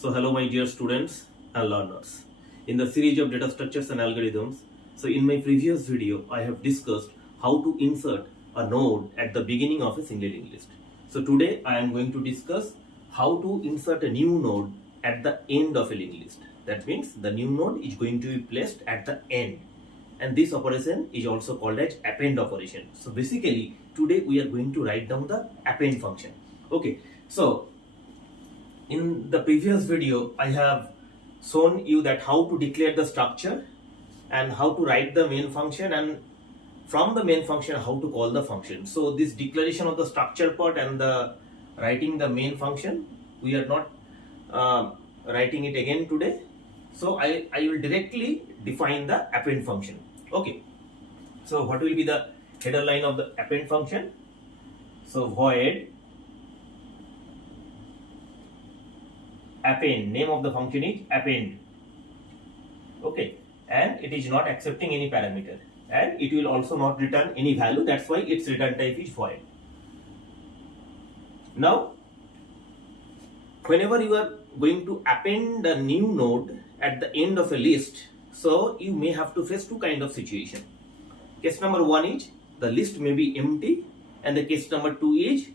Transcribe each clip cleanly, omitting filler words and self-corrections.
So hello my dear students and learners. In the series of data structures and algorithms, so in my previous video I have discussed how to insert a node at the beginning of a single linked list. So today I am going to discuss how to insert a new node at the end of a linked list. That means the new node is going to be placed at the end, and this operation is also called as append operation. So basically today we are going to write down the append function. Okay, so in the previous video, I have shown you that how to declare the structure and how to write the main function, and from the main function how to call the function. So this declaration of the structure part and the writing the main function, we are not writing it again today. So I will directly define the append function. Okay. So what will be the header line of the append function? So void append, name of the function is append. Okay, and it is not accepting any parameter, and it will also not return any value. That's why its return type is void. Now whenever you are going to append a new node at the end of a list, so you may have to face two kind of situation. Case number one is the list may be empty, and the case number two is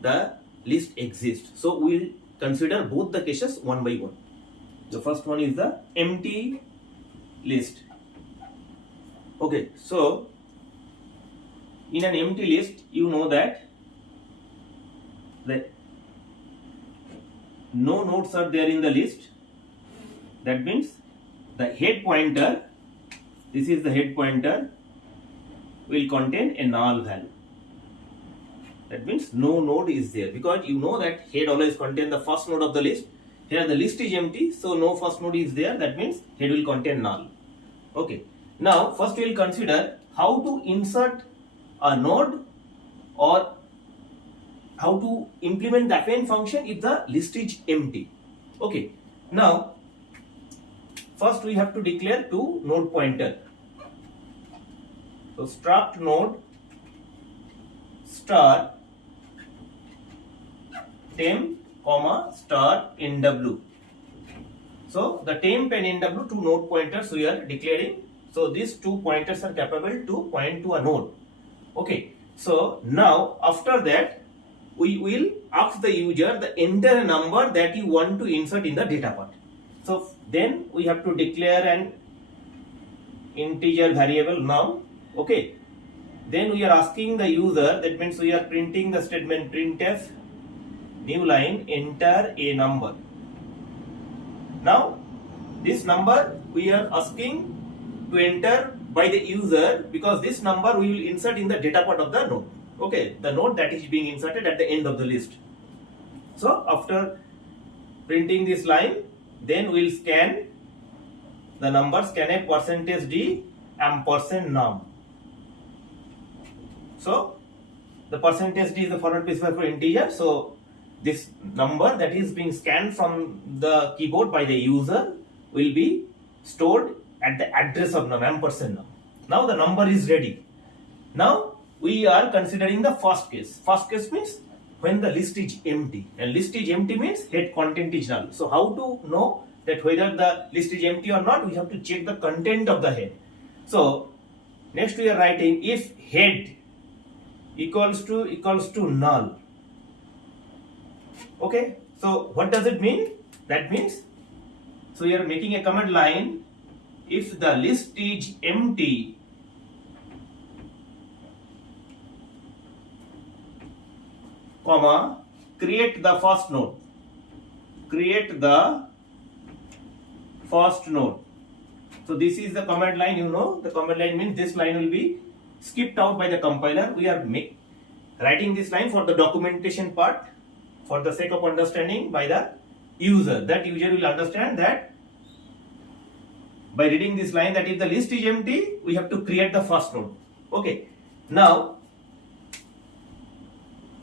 the list exists. So we'll consider both the cases one by one. The first one is the empty list. Okay, so in an empty list, you know that no nodes are there in the list. That means the head pointer, this is the head pointer, will contain a null value. That means no node is there, because you know that head always contain the first node of the list. Here the list is empty, so no first node is there. That means head will contain null. Okay. Now first we will consider how to insert a node or how to implement the append function if the list is empty. Okay. Now first we have to declare two node pointer. So struct node star temp comma star nw. So the temp and nw, two node pointers we are declaring. So these two pointers are capable to point to a node. Okay. So now after that we will ask the user the entire number that you want to insert in the data part. So then we have to declare an integer variable num. Okay. Then we are asking the user, that means we are printing the statement printf new line enter a number. Now this number we are asking to enter by the user, because this number we will insert in the data part of the node. Okay, the node that is being inserted at the end of the list. So after printing this line, then we will scan the number, scan a %d ampersand num. So the %d is the forward specifier for integer. So this number that is being scanned from the keyboard by the user will be stored at the address of num, ampersand num. Now the number is ready. Now we are considering the first case. First case means when the list is empty, and list is empty means head content is null. So how to know that whether the list is empty or not? We have to check the content of the head. So next we are writing if head equals to null. Okay, so what does it mean? That means, so you are making a command line, if the list is empty, comma, create the first node. Create the first node. So this is the command line, you know. The command line means this line will be skipped out by the compiler. We are writing this line for the documentation part, for the sake of understanding by the user. That user will understand that by reading this line, that if the list is empty, we have to create the first node. Okay. Now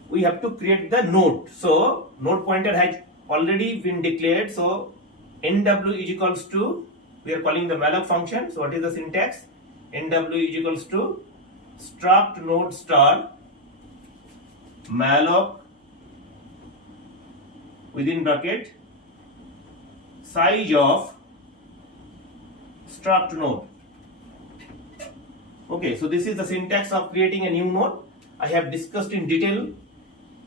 we have to create the node. So node pointer has already been declared. So nw is equals to, we are calling the malloc function. So what is the syntax? Nw is equals to struct node star malloc within bracket size of struct node. Okay, so this is the syntax of creating a new node. I have discussed in detail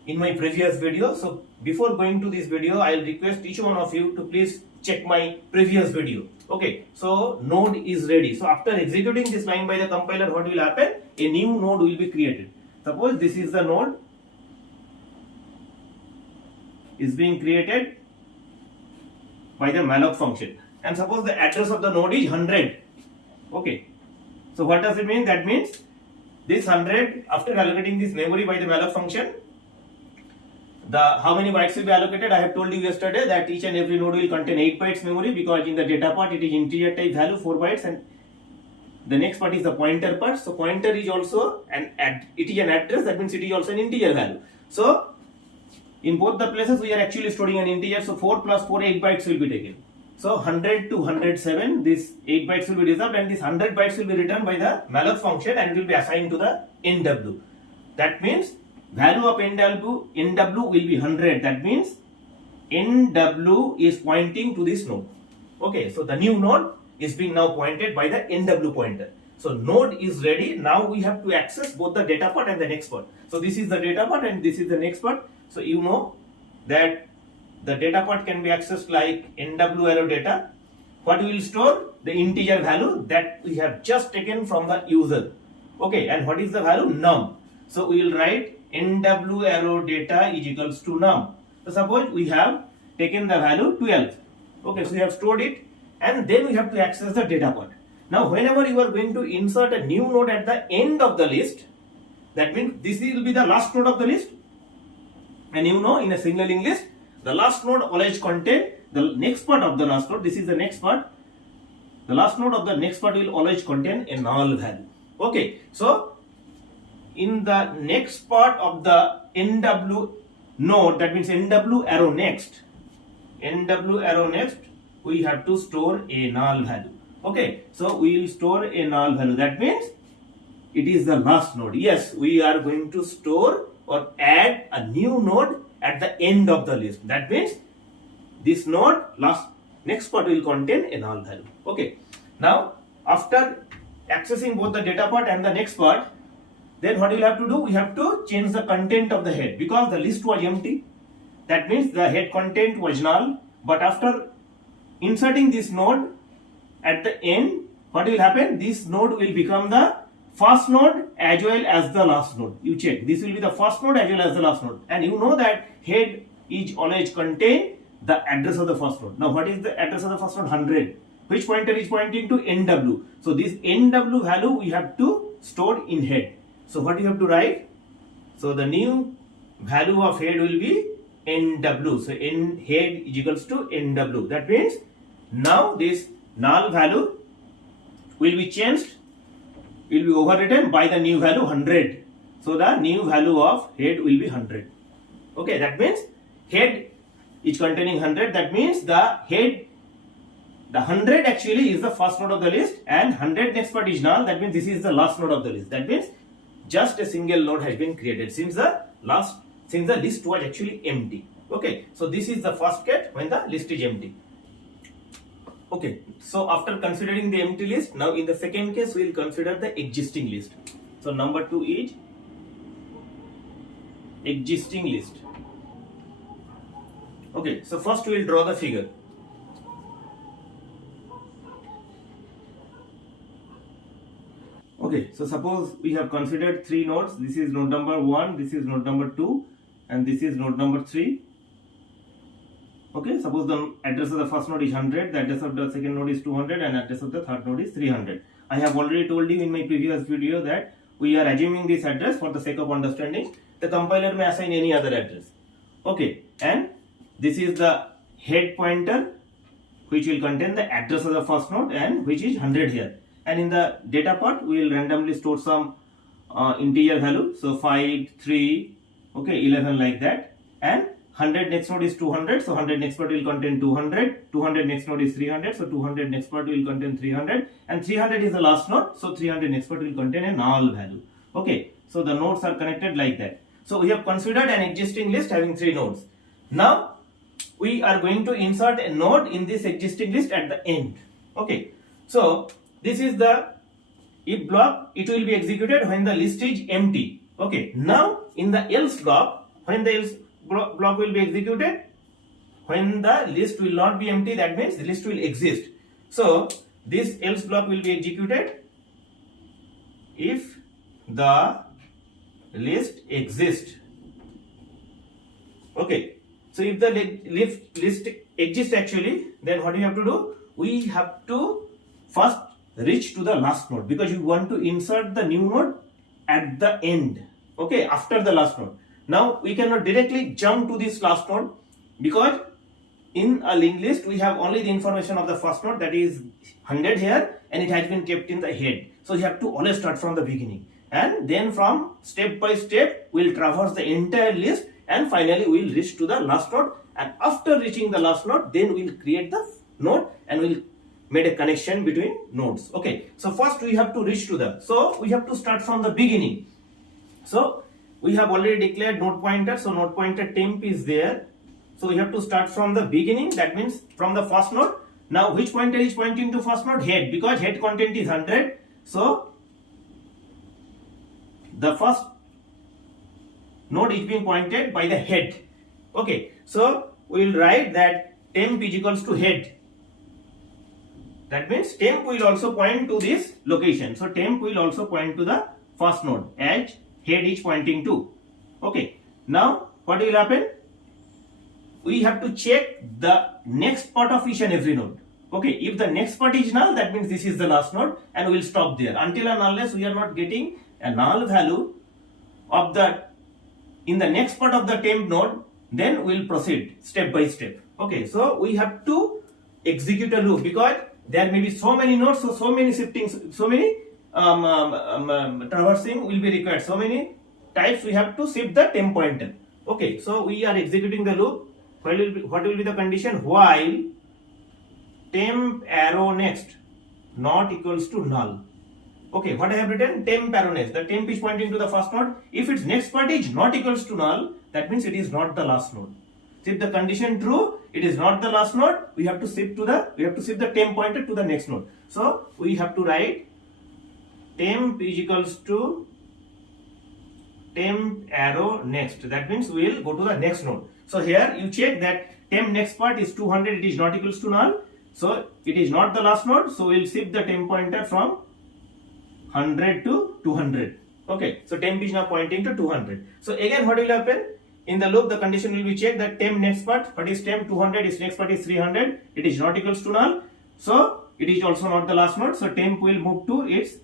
in my previous video. So before going to this video, I'll request each one of you to please check my previous video. Okay, so node is ready. So after executing this line by the compiler, what will happen? A new node will be created. Suppose this is the node is being created by the malloc function, and suppose the address of the node is 100. Okay, so what does it mean? That means this 100, after allocating this memory by the malloc function, how many bytes will be allocated? I have told you yesterday that each and every node will contain 8 bytes memory, because in the data part it is integer type value 4 bytes, and the next part is the pointer part. So pointer is also it is an address, that means it is also an integer value. So in both the places we are actually storing an integer. So 4 plus 4, 8 bytes will be taken. So 100 to 107, this 8 bytes will be reserved, and this 100 bytes will be returned by the malloc function, and it will be assigned to the NW. That means value of NW will be 100. That means NW is pointing to this node. Okay, so the new node is being now pointed by the NW pointer. So node is ready. Now we have to access both the data part and the next part. So this is the data part and this is the next part. So you know that the data part can be accessed like NW arrow data. What we will store? The integer value that we have just taken from the user. Okay, and what is the value? Num. So we will write NW arrow data is equals to num. So suppose we have taken the value 12. Okay, so we have stored it, and then we have to access the data part. Now whenever you are going to insert a new node at the end of the list, that means this will be the last node of the list. And you know, in a single linked list, the last node always contain the next part of the last node. This is the next part. The last node of the next part will always contain a null value. Okay, so in the next part of the NW node, that means NW arrow next, we have to store a null value. Okay, so we will store a null value. That means it is the last node. Yes, we are going to store or add a new node at the end of the list. That means this node next part will contain a null value. Okay, now after accessing both the data part and the next part, then what we will have to do? We have to change the content of the head, because the list was empty. That means the head content was null. But after inserting this node at the end, what will happen? This node will become the first node as well as the last node. You check, this will be the first node as well as the last node, and you know that head is always contain the address of the first node. Now what is the address of the first node? 100. Which pointer is pointing to? NW. So this NW value we have to store in head. So what you have to write? So the new value of head will be NW. So head is equals to NW. That means now this null value will be changed, will be overwritten by the new value 100. So the new value of head will be 100. Okay, that means head is containing 100. That means the head, the 100 actually is the first node of the list, and 100 next part is null. That means this is the last node of the list. That means just a single node has been created since the list was actually empty. Okay, so this is the first case when the list is empty. Okay, so after considering the empty list, now in the second case we will consider the existing list. So number 2 is existing list. Okay, so first we will draw the figure. Okay, so suppose we have considered 3 nodes. This is node number 1, this is node number 2, and this is node number 3. Okay, suppose the address of the first node is 100, the address of the second node is 200, and address of the third node is 300. I have already told you in my previous video that we are assuming this address for the sake of understanding. The compiler may assign any other address. Okay, and this is the head pointer which will contain the address of the first node and which is 100 here. And in the data part we will randomly store some integer value. So 5, 3, okay, 11 like that, and 100 next node is 200, so 100 next part will contain 200, 200 next node is 300, so 200 next part will contain 300, and 300 is the last node, so 300 next part will contain a null value. Okay, so the nodes are connected like that. So we have considered an existing list having 3 nodes. Now we are going to insert a node in this existing list at the end. Okay, so this is the if block. It will be executed when the list is empty. Okay, now in the else block, when the else block will be executed, when the list will not be empty, that means the list will exist. So this else block will be executed if the list exists. Okay, so if the list exists actually, then what we have to do? We have to first reach to the last node, because you want to insert the new node at the end. Okay, after the last node. Now we cannot directly jump to this last node, because in a linked list we have only the information of the first node, that is 100 here, and it has been kept in the head. So you have to always start from the beginning, and then from step by step we'll traverse the entire list, and finally we'll reach to the last node. And after reaching the last node, then we'll create the node and we'll make a connection between nodes. Okay, so first we have to reach to the, so we have to start from the beginning. So we have already declared node pointer, so node pointer temp is there. So we have to start from the beginning, that means from the first node. Now which pointer is pointing to first node? Head, because head content is 100. So the first node is being pointed by the head. Okay, so we will write that temp is equals to head. That means temp will also point to this location. So temp will also point to the first node as head is pointing to. Okay, now what will happen? We have to check the next part of each and every node. Okay, if the next part is null, that means this is the last node, and we will stop there until and unless we are not getting a null value of the in the next part of the temp node, then we will proceed step by step. Okay, so we have to execute a loop, because there may be so many nodes, so many shiftings, so many traversing will be required, so many types we have to shift the temp pointer. Okay, so we are executing the loop. What will be the condition? While temp arrow next not equals to null. Okay, what I have written? Temp arrow next. The temp is pointing to the first node. If its next part is not equals to null, that means it is not the last node. So if the condition true, it is not the last node, we have to shift the temp pointer to the next node. So we have to write temp is equals to temp arrow next. That means we will go to the next node. So here you check that temp next part is 200, it is not equals to null. So it is not the last node. So we will shift the temp pointer from 100 to 200. Okay, so temp is now pointing to 200. So again, what will happen? In the loop, the condition will be checked that temp next part, what is temp 200, its next part is 300, it is not equals to null. So it is also not the last node. So temp will move to its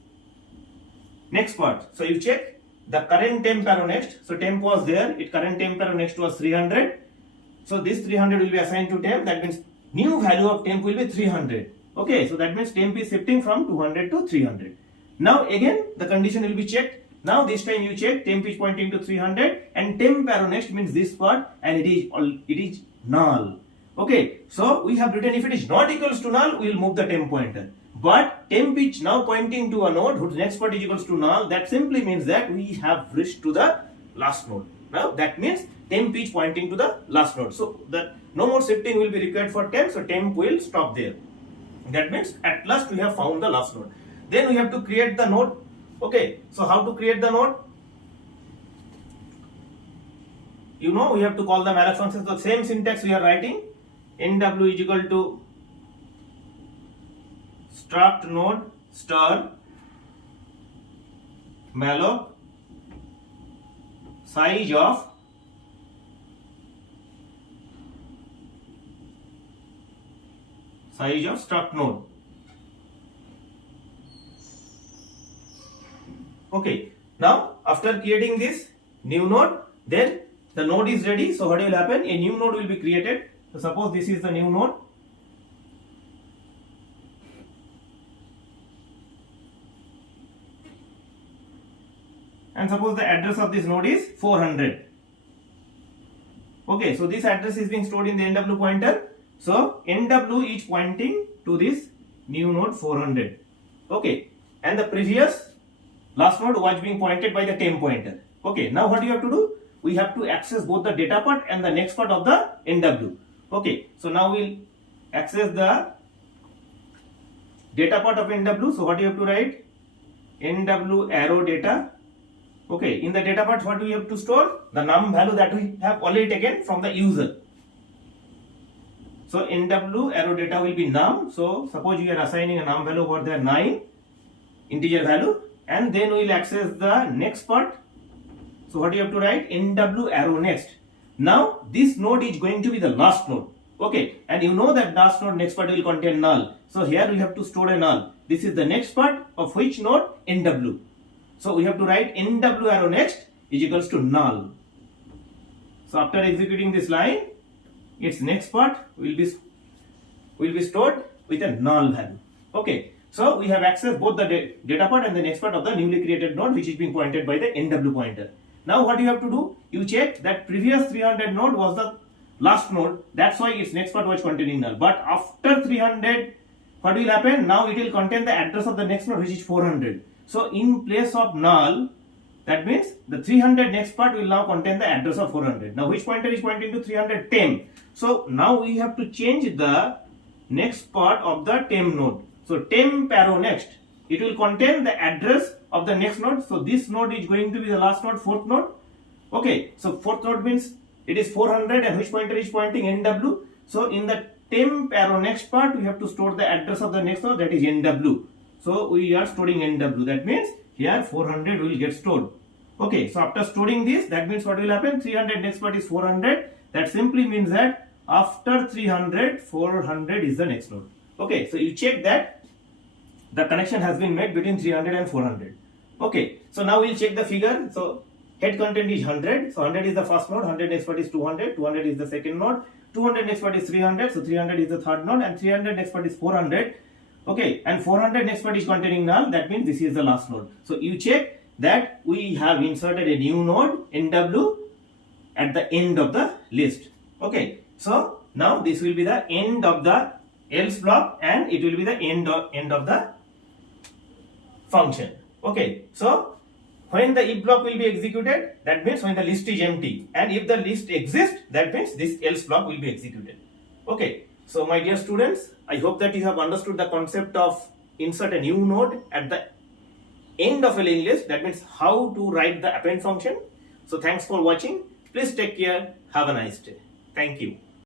next part. So you check the current temp arrow next. So temp was there, its current temp arrow next was 300. So this 300 will be assigned to temp. That means new value of temp will be 300. Okay, so that means temp is shifting from 200 to 300. Now again the condition will be checked. Now this time you check temp is pointing to 300 and temp arrow next means this part, and it is null. Okay, so we have written if it is not equals to null, we will move the temp pointer. But temp is now pointing to a node whose next part is equals to null. That simply means that we have reached to the last node. Now that means temp is pointing to the last node. So that no more shifting will be required for temp. So temp will stop there. That means at last we have found the last node. Then we have to create the node. Okay, so how to create the node? You know, we have to call the malloc functions. The same syntax we are writing. NW is equal to struct node star malloc size of struct node. Okay, now after creating this new node, then the node is ready. So what will happen? A new node will be created. So suppose this is the new node. And suppose the address of this node is 400. Okay, so this address is being stored in the NW pointer. So NW is pointing to this new node 400. Okay, and the previous last node was being pointed by the temp pointer. Okay, now what you have to do? We have to access both the data part and the next part of the NW. Okay, so now we'll access the data part of NW. So what you have to write? NW arrow data. Okay, in the data part, what we have to store? The num value that we have already taken from the user. So NW arrow data will be num. So suppose you are assigning a num value over there 9 integer value, and then we will access the next part. So what you have to write? NW arrow next. Now this node is going to be the last node. Okay, and you know that last node next part will contain null. So here we have to store a null. This is the next part of which node? NW. So we have to write NW arrow next is equals to null. So after executing this line, its next part will be stored with a null value. Okay, so we have accessed both the data part and the next part of the newly created node, which is being pointed by the NW pointer. Now what you have to do? You check that previous 300 node was the last node. That's why its next part was containing null. But after 300, what will happen? Now it will contain the address of the next node, which is 400. So in place of null, that means the 300 next part will now contain the address of 400. Now which pointer is pointing to 300? Temp. So now we have to change the next part of the temp node. So temp arrow next, it will contain the address of the next node. So this node is going to be the last node, fourth node. Okay, so fourth node means it is 400, and which pointer is pointing? NW. So in the temp arrow next part, we have to store the address of the next node, that is NW. So we are storing NW. That means here 400 will get stored. Okay, so after storing this, that means what will happen? 300 next part is 400. That simply means that after 300, 400 is the next node. Okay, so you check that the connection has been made between 300 and 400. Okay, so now we'll check the figure. So head content is 100. So 100 is the first node, 100 next part is 200, 200 is the second node, 200 next part is 300, so 300 is the third node, and 300 next part is 400. Okay, and 400 next part is containing null. That means this is the last node. So you check that we have inserted a new node NW at the end of the list. Okay, so now this will be the end of the else block, and it will be the end of the function. Okay, so when the if block will be executed, that means when the list is empty, and if the list exists, that means this else block will be executed. Okay, so my dear students, I hope that you have understood the concept of insert a new node at the end of a linked list. That means how to write the append function. So thanks for watching. Please take care. Have a nice day. Thank you.